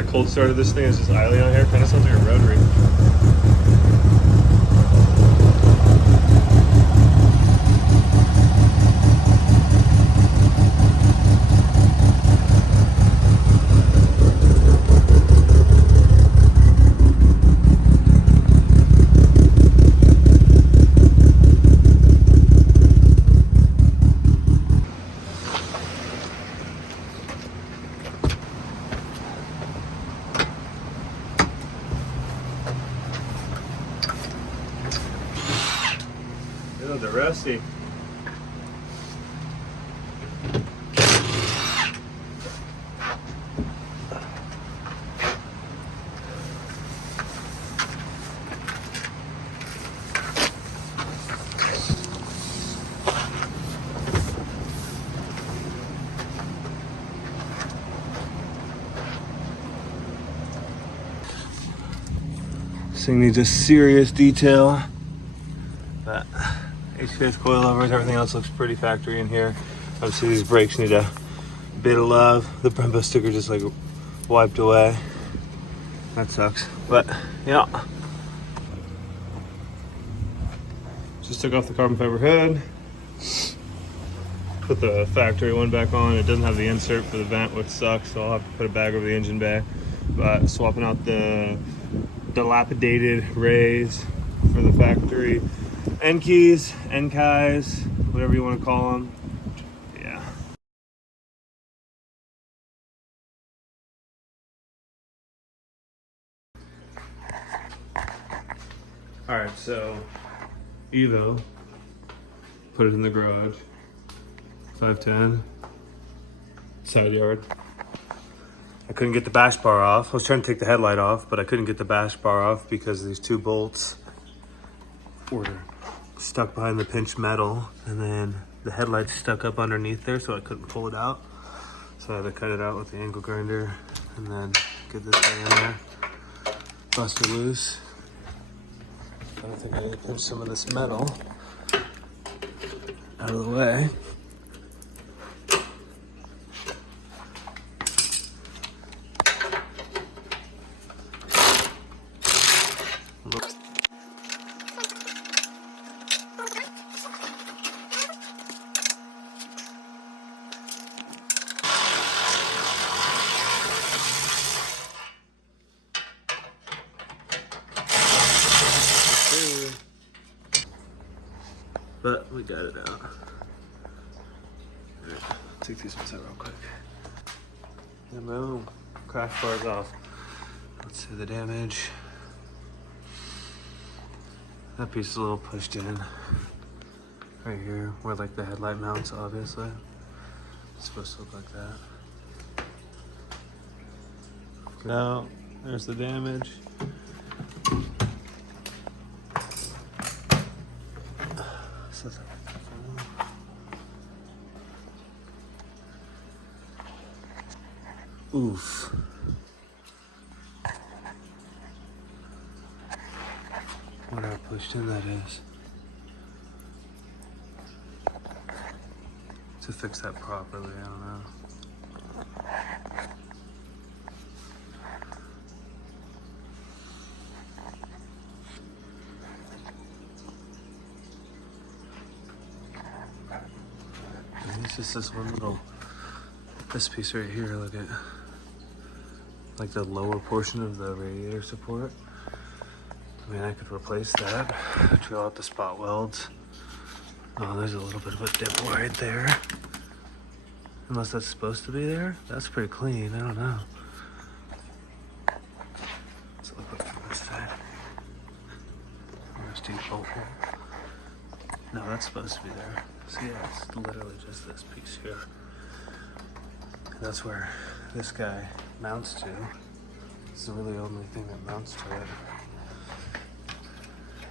I cold started this thing. It's just idling out here. Kind of sounds like a rotary. They're rusty. This thing needs a serious detail. But HPS coilovers, everything else looks pretty factory in here. Obviously these brakes need a bit of love. The brembo sticker just like wiped away. That sucks, but yeah. Just took off the carbon fiber hood. Put the factory one back on. It doesn't have the insert for the vent, which sucks, so I'll have to put a bag over the engine bay. But swapping out the dilapidated rays for the factory end keys, end keys, whatever you want to call them. Yeah. All right, so Evo, put it in the garage. 510, side yard. I couldn't get the bash bar off. I was trying to take the headlight off, but I couldn't get the bash bar off because these two bolts were stuck behind the pinched metal, and then the headlight's stuck up underneath there, so I couldn't pull it out. So I had to cut it out with the angle grinder and then get this thing in there, bust it loose. I think I need to pinch some of this metal out of the way. But we got it out. All right, take these ones out real quick. And boom, crash bar's off. Let's see the damage. That piece is a little pushed in. Right here, where like the headlight mounts, obviously. It's supposed to look like that. Now, there's the damage. Oof. Wonder how pushed in that is. To fix that properly, I don't know. It's just this one little, this piece right here, look at, like the lower portion of the radiator support. I mean, I could replace that, drill out the spot welds. Oh, there's a little bit of a dimple right there. Unless that's supposed to be there. That's pretty clean, I don't know. Let's look up from this side. There's deep bolt hole. No, that's supposed to be there. So yeah, it's literally just this piece here. And that's where this guy mounts to. It's the really only thing that mounts to it.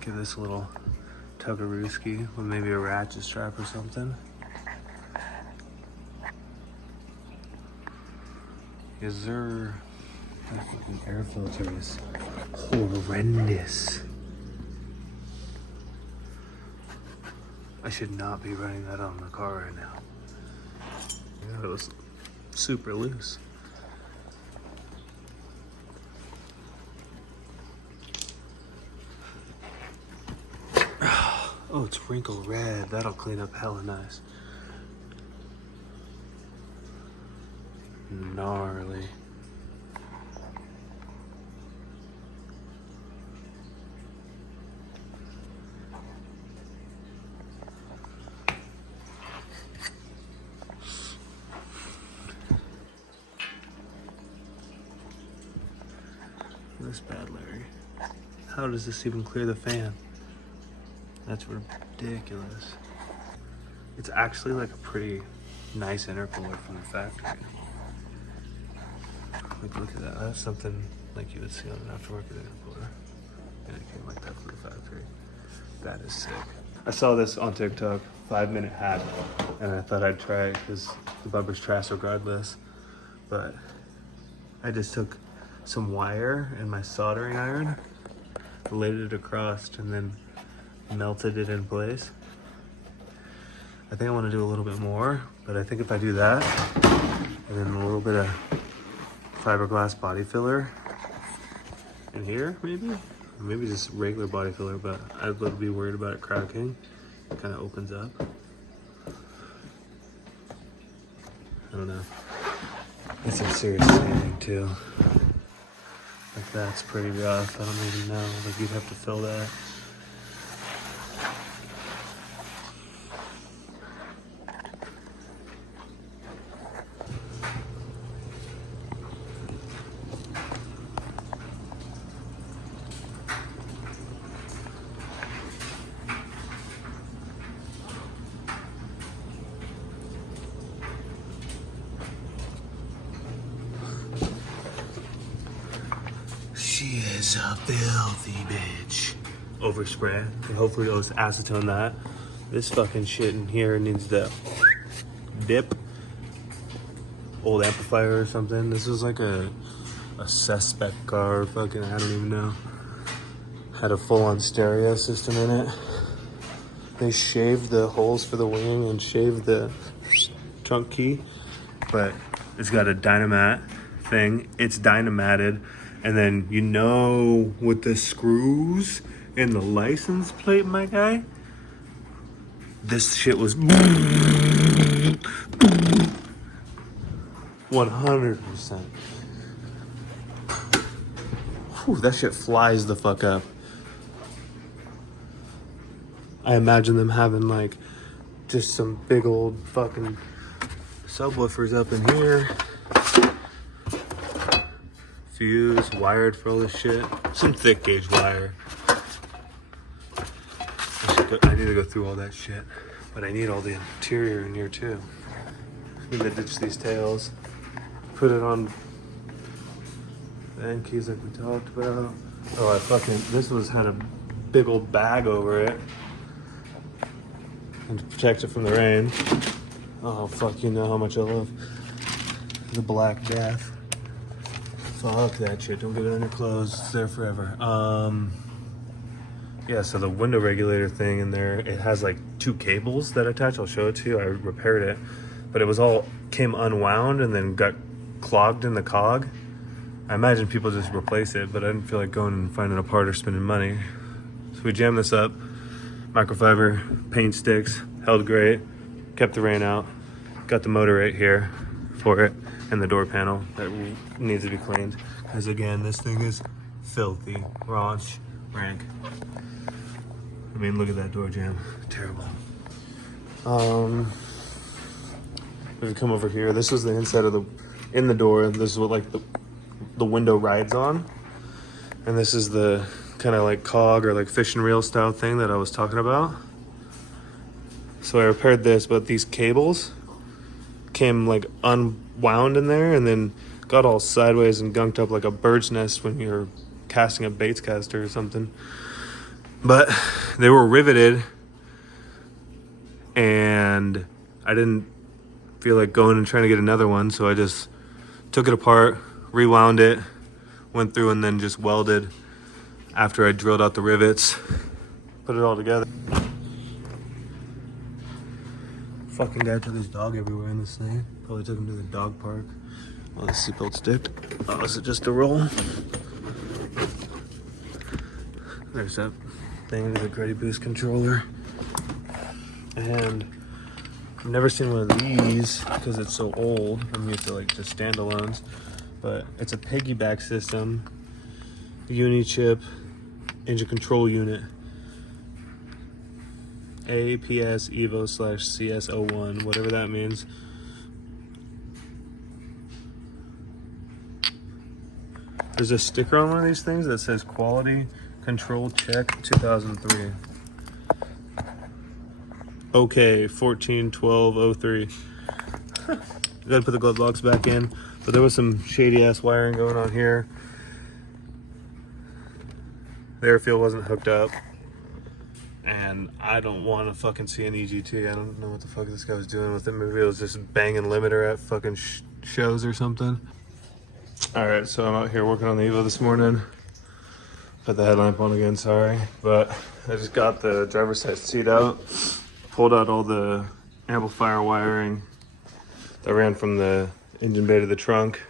Give this a little tug-a-rooski with maybe a ratchet strap or something. Is there... That fucking air filter is horrendous. I should not be running that on the car right now. Yeah, it was super loose. Oh, it's wrinkle red. That'll clean up hella nice. Gnarly. This bad, Larry. How does this even clear the fan? That's ridiculous. It's actually like a pretty nice intercooler from the factory. Like, look at that. That's something like you would see on an aftermarket intercooler. And it came like that from the factory. That is sick. I saw this on TikTok, 5-minute hack, and I thought I'd try it because the bumper's trash regardless. But I just took some wire and my soldering iron, laid it across, and then melted it in place. I think I want to do a little bit more, but I think if I do that, and then a little bit of fiberglass body filler in here, maybe just regular body filler, but I would be worried about it cracking. It kind of opens up. I don't know. It's some serious sanding too. Like that's pretty rough. I don't even know. Like you'd have to fill that. She is a filthy bitch. Overspray. And hopefully it'll acetone that. This fucking shit in here needs the dip. Old amplifier or something. This was like a suspect car. Fucking, I don't even know. Had a full-on stereo system in it. They shaved the holes for the wing and shaved the trunk key. But it's got a dynamat thing. It's dynamated. And then, you know, with the screws and the license plate, my guy, this shit was 100%. Whew, that shit flies the fuck up. I imagine them having like just some big old fucking subwoofers up in here. Fuse, wired for all this shit. Some thick gauge wire. I need to go through all that shit. But I need all the interior in here too. I'm gonna ditch these tails. Put it on the end keys like we talked about. Oh, this had a big old bag over it. And to protect it from the rain. Oh, fuck, you know how much I love the Black Death. Fuck that shit, don't get it on your clothes, it's there forever. Yeah, so the window regulator thing in there, it has like 2 cables that attach. I'll show it to you. I repaired it, but it was came unwound and then got clogged in the cog. I imagine people just replace it, but I didn't feel like going and finding a part or spending money. So we jammed this up, microfiber, paint sticks, held great, kept the rain out, got the motor right here for it, and the door panel that needs to be cleaned. Because again, this thing is filthy, raunch, rank. I mean, look at that door jamb, terrible. If you come over here, this was the inside of in the door. This is what like the window rides on. And this is the kind of like cog or like fishing reel style thing that I was talking about. So I repaired this, but these cables came like unwound in there and then got all sideways and gunked up like a bird's nest when you're casting a baits caster or something. But they were riveted and I didn't feel like going and trying to get another one, so I just took it apart, rewound it, went through and then just welded after I drilled out the rivets, put it all together. Fucking guy took his dog everywhere in this thing. Probably took him to the dog park. Oh, the seatbelt's dipped. Oh, is it just a roll? There's that thing to the Gretty Boost controller. And I've never seen one of these because it's so old. I'm used to like just standalones, but it's a piggyback system, uni-chip, engine control unit. APS Evo / CS01, whatever that means. There's a sticker on one of these things that says quality control check 2003. Okay, 14/12/03. Gotta put the glove box back in, but there was some shady ass wiring going on here. The airfield wasn't hooked up, and I don't want to fucking see an EGT. I don't know what the fuck this guy was doing with it. Maybe it was just banging limiter at fucking shows or something. All right, so I'm out here working on the Evo this morning. Put the headlamp on again, sorry, but I just got the driver's side seat out. Pulled out all the amplifier wiring that ran from the engine bay to the trunk.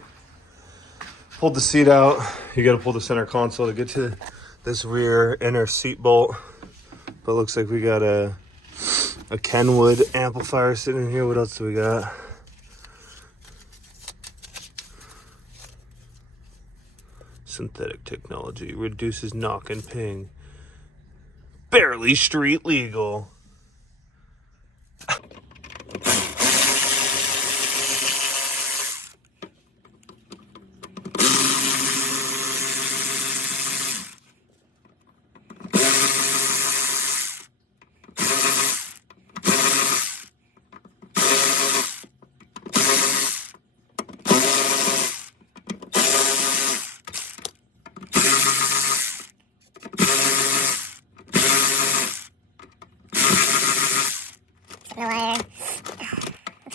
Pulled the seat out. You gotta pull the center console to get to this rear inner seat bolt. But it looks like we got a Kenwood amplifier sitting in here. What else do we got? Synthetic technology reduces knock and ping. Barely street legal.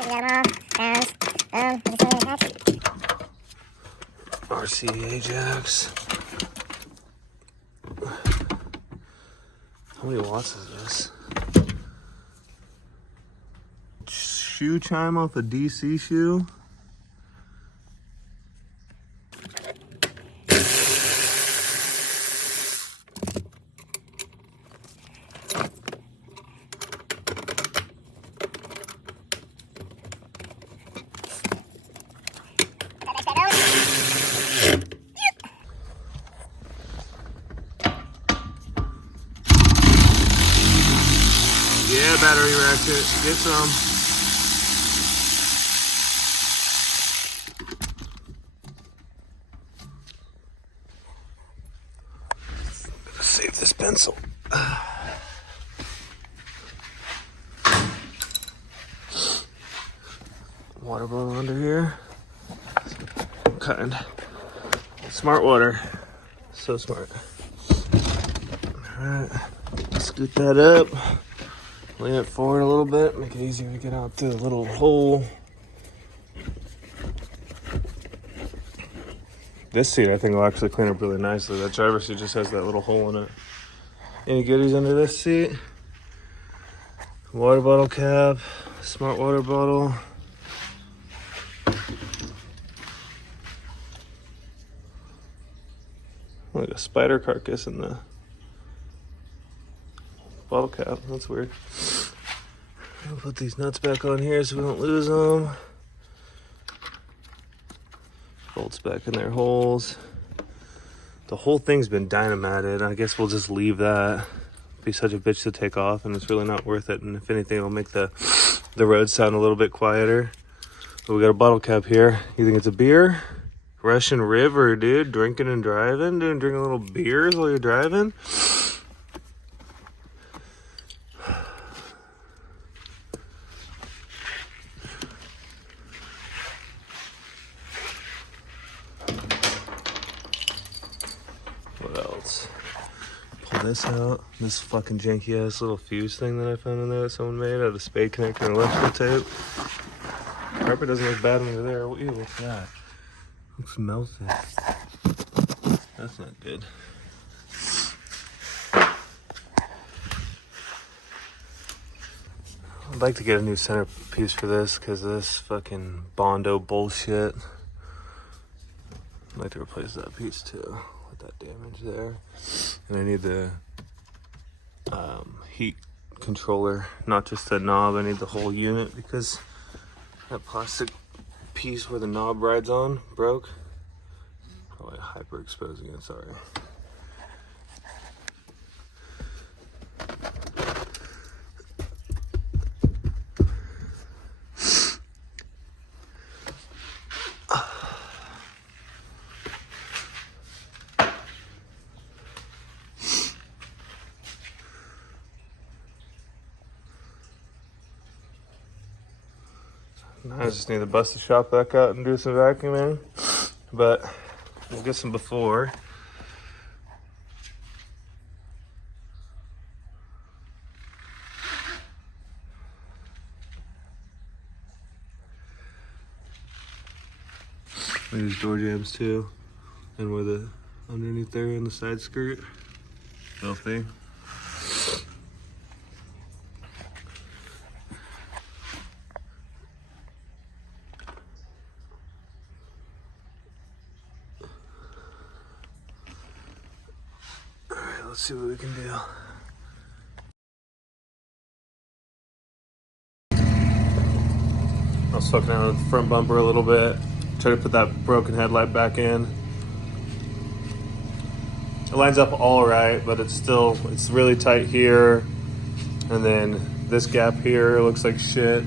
The wire. Looks like we got them all. RC Ajax. How many watts is this? Shoe chime off a DC shoe. Yeah, battery ratchet. Get some. Save this pencil. Water bottle under here. Kind. Smart water. So smart. Alright. Scoot that up. Lean it forward a little bit. Make it easier to get out through the little hole. This seat I think will actually clean up really nicely. That driver's seat just has that little hole in it. Any goodies under this seat? Water bottle cap. Smart water bottle. Like a spider carcass in the bottle cap. That's weird. I'll put these nuts back on here so we don't lose them. Bolts back in their holes. The whole thing's been dynamited. I guess we'll just leave that. Be such a bitch to take off, and it's really not worth it. And if anything, it'll make the road sound a little bit quieter. But we got a bottle cap here. You think it's a beer? Russian River, dude. Drinking and driving? Dude, drinking little beers while you're driving? What else? Pull this out. This fucking janky ass little fuse thing that I found in there that someone made out of spade connector and electrical tape. Carpet doesn't look bad under there. Ew, what's that? Looks melted. That's not good. I'd like to get a new centerpiece for this because this fucking Bondo bullshit. I'd like to replace that piece too with that damage there. And I need the heat controller, not just a knob. I need the whole unit because that plastic piece where the knob rides on broke. Probably hyper exposing it, sorry. I just need to bust the shop back out and do some vacuuming, but we'll get some before. These door jambs too, and where the underneath there in the side skirt, filthy. Let's see what we can do. I was fucking around with the front bumper a little bit. Try to put that broken headlight back in. It lines up all right, but it's really tight here. And then this gap here looks like shit.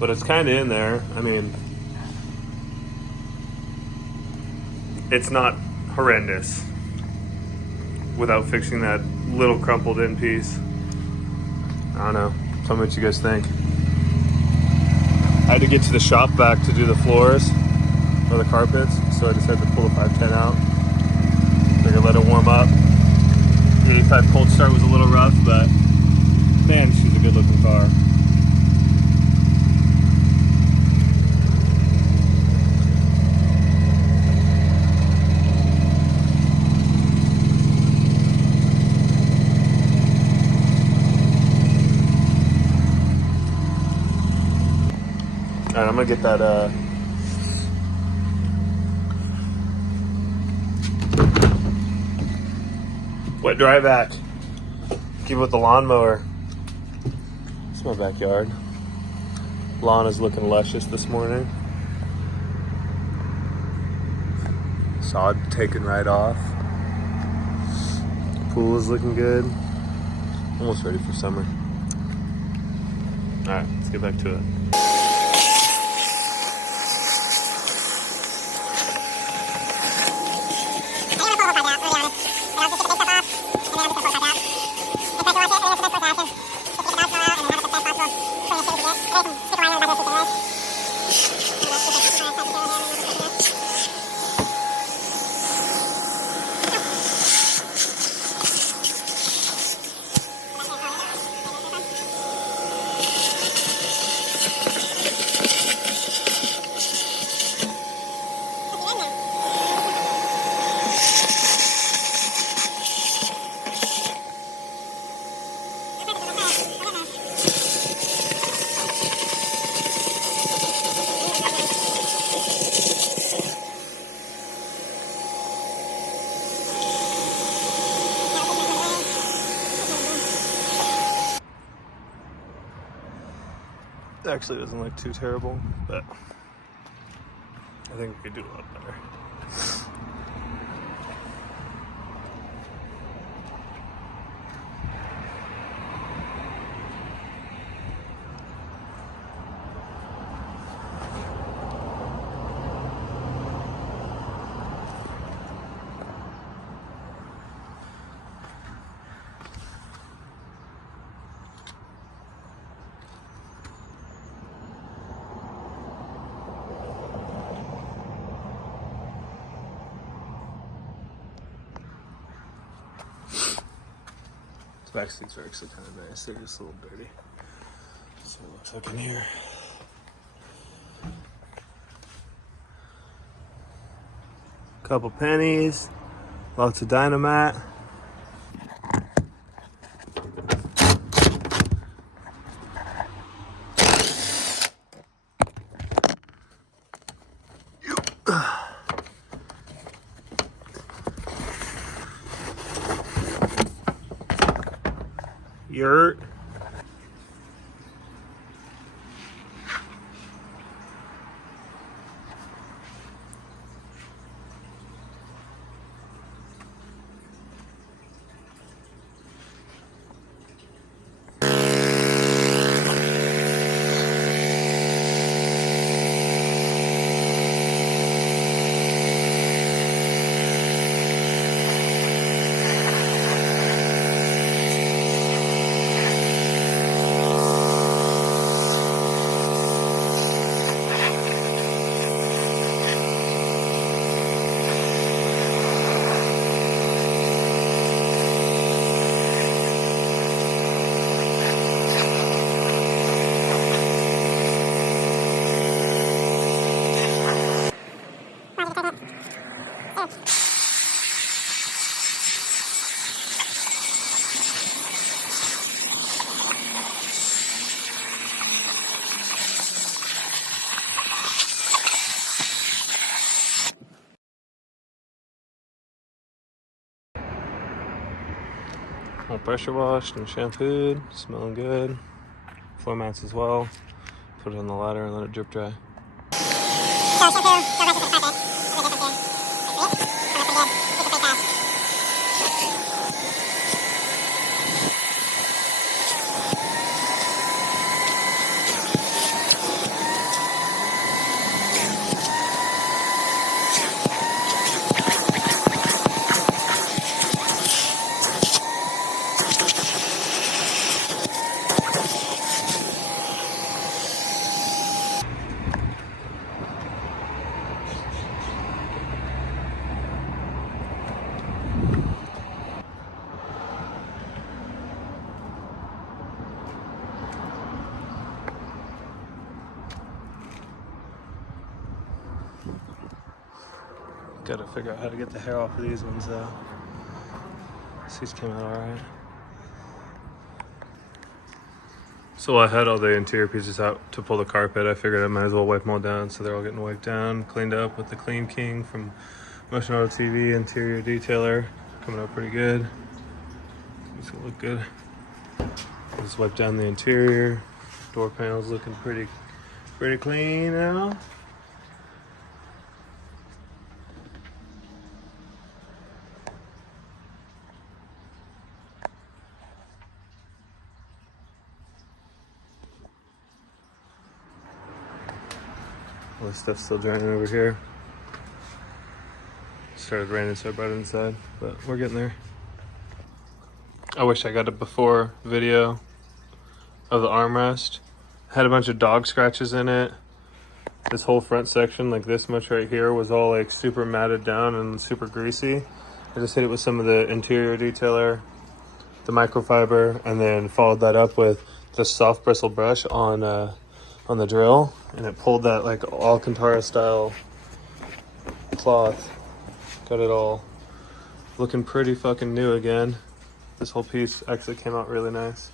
But it's kind of in there. I mean, it's not horrendous without fixing that little crumpled in piece. I don't know. Tell me what you guys think. I had to get to the shop back to do the floors or the carpets, so I just had to pull the 510 out. Figured let it warm up. The 85 cold start was a little rough, but man, she's a good looking car. All right, I'm gonna get that wet dry vac. Keep it with the lawnmower. It's my backyard. Lawn is looking luscious this morning. Sod taken right off. Pool is looking good. Almost ready for summer. All right, let's get back to it. It actually doesn't look too terrible, but I think we could do a lot better. The back seats are actually kind of nice. They're just a little dirty. So it looks like in here. Couple pennies, lots of dynamite. Yurt. All pressure washed and shampooed, smelling good. Floor mats as well. Put it on the ladder and let it drip dry. Gotta figure out how to get the hair off of these ones though. These came out alright. So I had all the interior pieces out to pull the carpet. I figured I might as well wipe them all down, so they're all getting wiped down, cleaned up with the Clean King from Motion Auto TV interior detailer. Coming out pretty good. It's gonna look good. Just wipe down the interior. Door panels looking pretty clean now. All this stuff's still drying over here. Started raining so I brought it inside, but we're getting there. I wish I got a before video of the armrest. Had a bunch of dog scratches in it. This whole front section, like this much right here, was all like super matted down and super greasy. I just hit it with some of the interior detailer, the microfiber, and then followed that up with the soft bristle brush on the drill, and it pulled that like Alcantara style cloth. Got it all looking pretty fucking new again. This whole piece actually came out really nice.